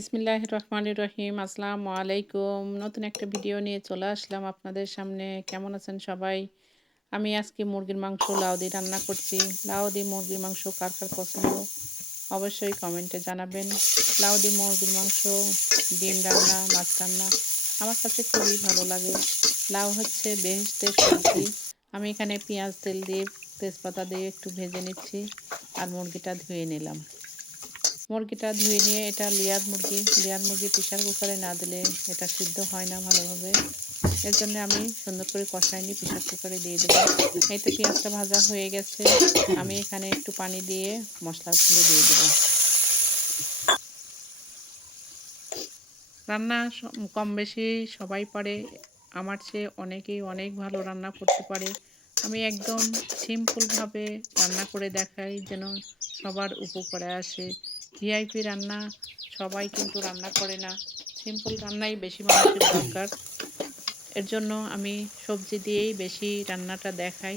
বিসমিল্লাহির রহমানির রহিম। আসসালামু আলাইকুম। নতুন একটা ভিডিও নিয়ে চলে আসলাম আপনাদের সামনে। কেমন আছেন সবাই? আমি আজকে মুরগির মাংস লাউ দিয়ে রান্না করছি। লাউ দিয়ে মুরগির মাংস কার কার পছন্দ অবশ্যই কমেন্টে জানাবেন। লাউ দিয়ে মুরগির মাংস, ডিম রান্না, মাছ রান্না আমার কাছে খুবই ভালো লাগে। লাউ হচ্ছে বেহেশতের সবজি। আমি এখানে পেঁয়াজ তেল দিয়ে তেজপাতা দিয়ে একটু ভেজে নিচ্ছি আর মুরগিটা ধুয়ে নিলাম। মুরগিটা ধুয়ে নিয়ে এটা লেয়ার মুরগি প্রেশার কুকারে না দিলে এটা সিদ্ধ হয় না ভালোভাবে। এর জন্য আমি সুন্দর করে কষায় নিয়ে প্রেশার কুকারে দিয়ে দেবো। এই তো পেঁয়াজটা ভাজা হয়ে গেছে। আমি এখানে একটু পানি দিয়ে মশলাগুলো দিয়ে দেবো। রান্না কম বেশি সবাই পারে। আমার চেয়ে অনেকেই অনেক ভালো রান্না করতে পারে। আমি একদম সিম্পলভাবে রান্না করে দেখাই যেন সবার উপকারে আসে। ভিআইপি রান্না সবাই কিন্তু রান্না করে না। সিম্পল রান্নাই বেশি মানুষের দরকার। এর জন্য আমি সবজি দিয়েই বেশি রান্নাটা দেখাই।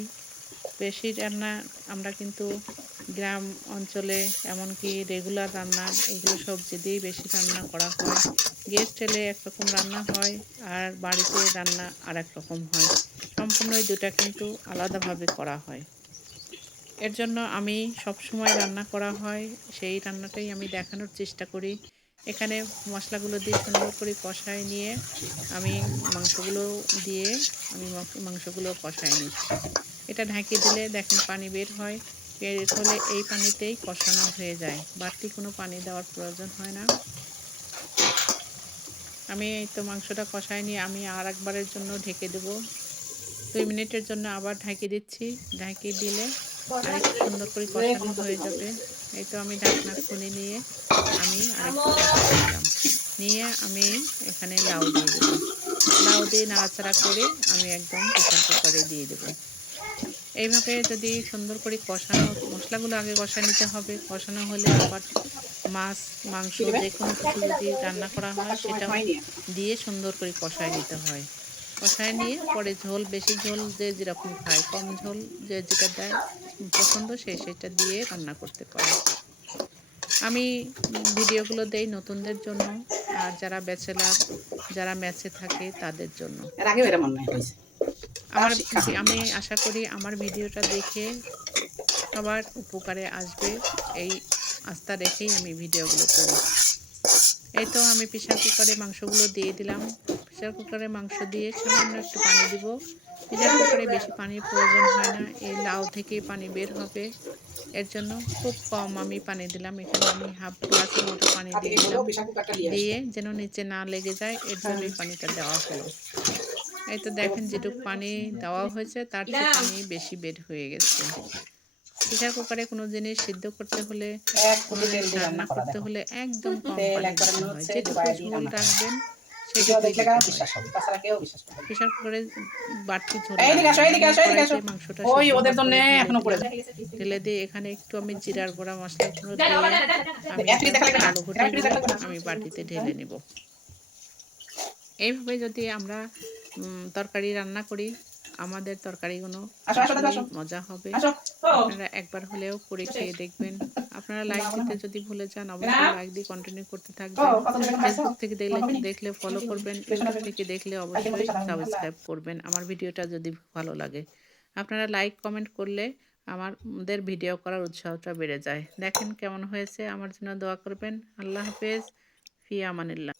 বেশি রান্না আমরা কিন্তু গ্রাম অঞ্চলে এমনকি রেগুলার রান্না এগুলো সবজি দিয়েই বেশি রান্না করা হয়। গেস্ট এলে একরকম রান্না হয় আর বাড়িতে রান্না আরেক রকম হয়। সম্পূর্ণ এই দুটা কিন্তু আলাদাভাবে করা হয়। এর জন্য আমি সবসময় রান্না করা হয় সেই রান্নাটাই আমি দেখানোর চেষ্টা করি। এখানে মশলাগুলো দিয়ে সুন্দর করে কষায় নিয়ে আমি মাংসগুলো দিয়ে আমি মাংসগুলো কষায় নিচ্ছি। এটা ঢাকিয়ে দিলে দেখেন পানি বের হয়। বের হলে এই পানিতেই কষানো হয়ে যায়। বাড়তি কোনো পানি দেওয়ার প্রয়োজন হয় না। আমি এই তো মাংসটা কষায় নিয়ে আমি আরেকবারের জন্য ঢেকে দেবো। ২ মিনিটের জন্য আবার ঢাকিয়ে দিচ্ছি। ঢাকিয়ে দিলে আরেকটু সুন্দর করে কষানো হয়ে যাবে। এই তো আমি ঢাকনা খুলে নিয়ে আমি আরেকটু কষায় নিলাম। নিয়ে আমি এখানে লাউ দিয়ে দেবো। লাউ দিয়ে নাড়াচাড়া করে আমি একদম প্রেশার কুকারে দিয়ে দেবো। এইভাবে যদি সুন্দর করে কষানো মশলাগুলো আগে কষায় নিতে হবে। কষানো হলে আবার মাছ, মাংস যেকোনো কিছু যদি রান্না করা হয় সেটাও দিয়ে সুন্দর করে কষায় নিতে হয়। কষায় নিয়ে পরে ঝোল বেশি ঝোল যে যেরকম খায়, কম ঝোল যে যেটা দেয় পছন্দ সে সেটা দিয়ে রান্না করতে পারে। আমি ভিডিওগুলো দেই নতুনদের জন্য আর যারা ব্যাচেলার যারা ম্যাচে থাকে তাদের জন্য। আমার আমি আশা করি আমার ভিডিওটা দেখে সবার উপকারে আসবে এই আস্থা রেখেই আমি ভিডিওগুলো করি। এই তো আমি প্রেশার কুকারে মাংসগুলো দিয়ে দিলাম। প্রেশার কুকারে মাংস দিয়ে সামান্য একটু পানি দিব। প্রেশার কুকারে বেশি পানির প্রয়োজন হয় না। এই লাউ থেকেই পানি বের হবে। এর জন্য খুব কম আমি পানি দিলাম। এখানে আমি হাফ গ্লাসের মতো পানি দিয়ে দিলাম। দিয়ে যেন নিচে না লেগে যায় এর জন্যই পানিটা দেওয়া হলো। এই তো দেখেন যেটুকু পানি দেওয়া হয়েছে তার চেয়ে পানি বেশি বের হয়ে গেছে। প্রেশার কুকারে কোনো জিনিস সিদ্ধ করতে হলে কোনো জিনিস রান্না করতে হলে একদম কম পানি দিতে হয়। যেটুকু ঝোল রাখবেন সেটুকুই দিতে হয়। প্রেশার কুকারে বাড়তি ঝোল লাগে না। আমি কড়াইতে মাংসটা সিদ্ধ হওয়ার পরে ঢেলে দিলাম। ঢেলে দিয়ে এখানে একটু আমি জিরার গুঁড়া মশলার গুঁড়ো দিয়ে আমি এবার জাল ঘটিয়ে আমি বাটিতে ঢেলে নেব। এইভাবে যদি আমরা তরকারি রান্না করি আমাদের তরকারিগুলো আসলেই মজা হবে। আপনারা একবার হলেও করে খেয়ে দেখবেন। আপনারা লাইক দিতে যদি ভুলে যান অবশ্যই লাইক দিয়ে কন্টিনিউ করতে থাকবেন। ফেসবুক থেকে দেখলে ফলো করবেন। ইউটিউব থেকে দেখলে অবশ্যই সাবস্ক্রাইব করবেন আমার ভিডিওটা যদি ভালো লাগে। আপনারা লাইক কমেন্ট করলে আমাদের ভিডিও করার উৎসাহটা বেড়ে যায়। দেখেন কেমন হয়েছে আমার জন্য দোয়া করবেন। আল্লাহ হাফেজ। ফি আমানিল্লাহ।